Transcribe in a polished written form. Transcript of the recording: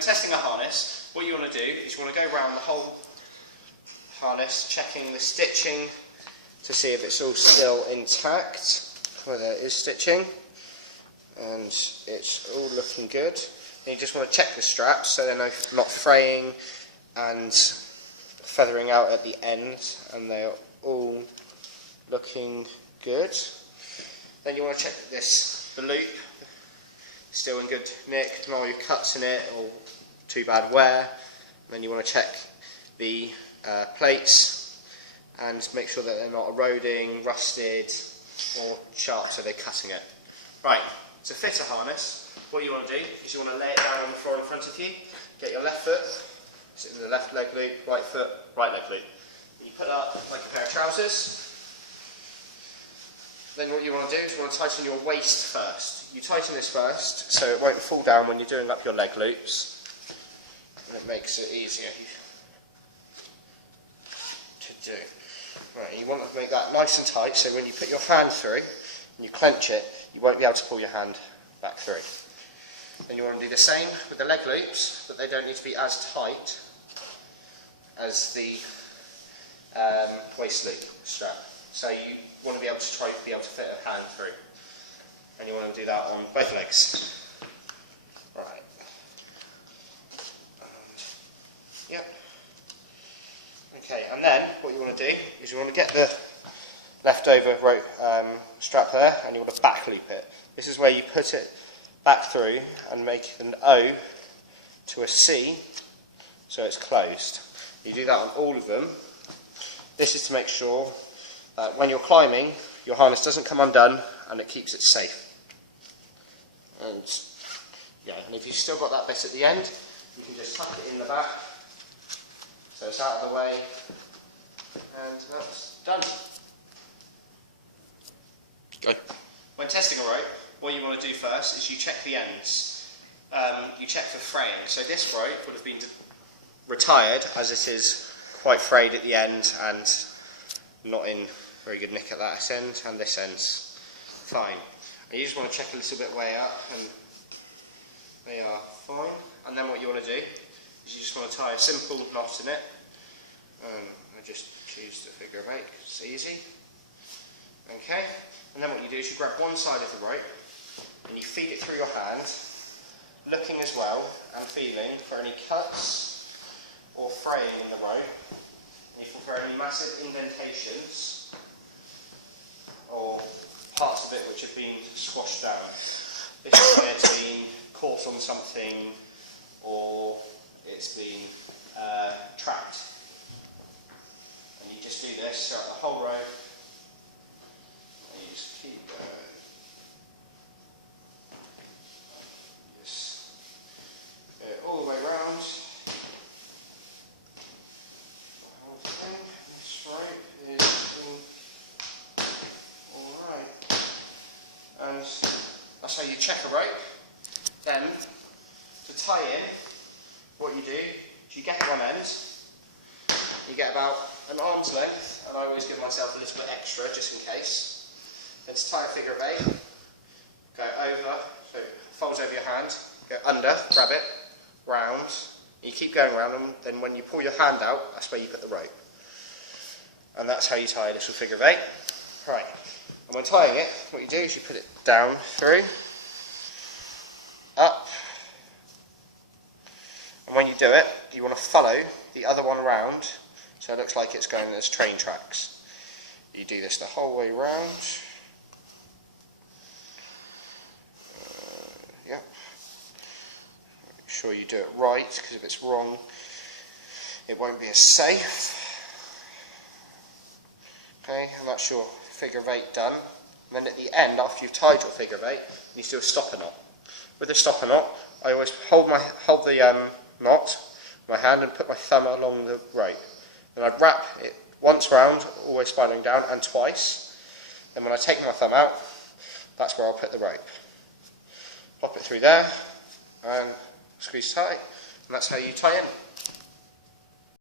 when testing a harness, what you want to do is you want to go around the whole harness, checking the stitching to see if it's all still intact, whether it is stitching, and it's all looking good. And you just want to check the straps so they're not fraying and feathering out at the end, and they are all looking good. Then you want to check the loop still in good nick, no cuts in it or too bad wear. And then you want to check the plates and make sure that they're not eroding, rusted or sharp, so they're cutting it. Right, to fit a harness, what you want to do is you want to lay it down on the floor in front of you, get your left foot, sit in the left leg loop, right foot, right leg loop. And you put it up like a pair of trousers. Then what you want to do is you want to tighten your waist first. You tighten this first so it won't fall down when you're doing up your leg loops, and it makes it easier to do. Right, you want to make that nice and tight so when you put your hand through and you clench it, you won't be able to pull your hand back through. Then you want to do the same with the leg loops, but they don't need to be as tight as the waist loop strap. So you want to be able to fit a hand through, and you want to do that on both legs. Right. Yep. Okay, and then what you want to do is you want to get the leftover rope strap there, and you want to back loop it. This is where you put it back through and make an O to a C so it's closed. You do that on all of them. This is to make sure that when you're climbing, your harness doesn't come undone and it keeps it safe. And yeah, and if you've still got that bit at the end, you can just tuck it in the back so it's out of the way, and that's done. Go. When testing a rope, what you want to do first is you check the ends. You check for fraying. So this rope would have been retired as it is quite frayed at the end and not in very good nick at that end, and this end's fine. And you just want to check a little bit way up, and they are fine. And then what you want to do is you just want to tie a simple knot in it. I just choose the figure of 8 because it's easy. Okay, and then what you do is you grab one side of the rope and you feed it through your hand, looking as well and feeling for any cuts or fraying in the rope. If there are any massive indentations or parts of it which have been squashed down. This is when it's been caught on something or it's been trapped. And you just do this throughout the whole rope. And you just keep going. Just go all the way around. This rope is alright. And that's how you check a rope. Then, to tie in, what you do is you get one end, you get about an arm's length, and I always give myself a little bit extra just in case. Then to tie a figure of 8, go over, so it folds over your hand, go under, grab it, round, and you keep going round, and then when you pull your hand out, that's where you put the rope. And that's how you tie a little figure of 8. Right, and when tying it, what you do is you put it down through, up, and when you do it, you want to follow the other one around so it looks like it's going as train tracks. You do this the whole way round. Yep. Make sure you do it right, because if it's wrong, it won't be as safe. Okay, and that's your figure of 8 done. And then at the end, after you've tied your figure of 8, you do a stopper knot. With the stopper knot, I always hold the knot with my hand and put my thumb along the rope. Then I'd wrap it once round, always spiraling down, and twice. Then when I take my thumb out, that's where I'll put the rope. Pop it through there, and squeeze tight, and that's how you tie in.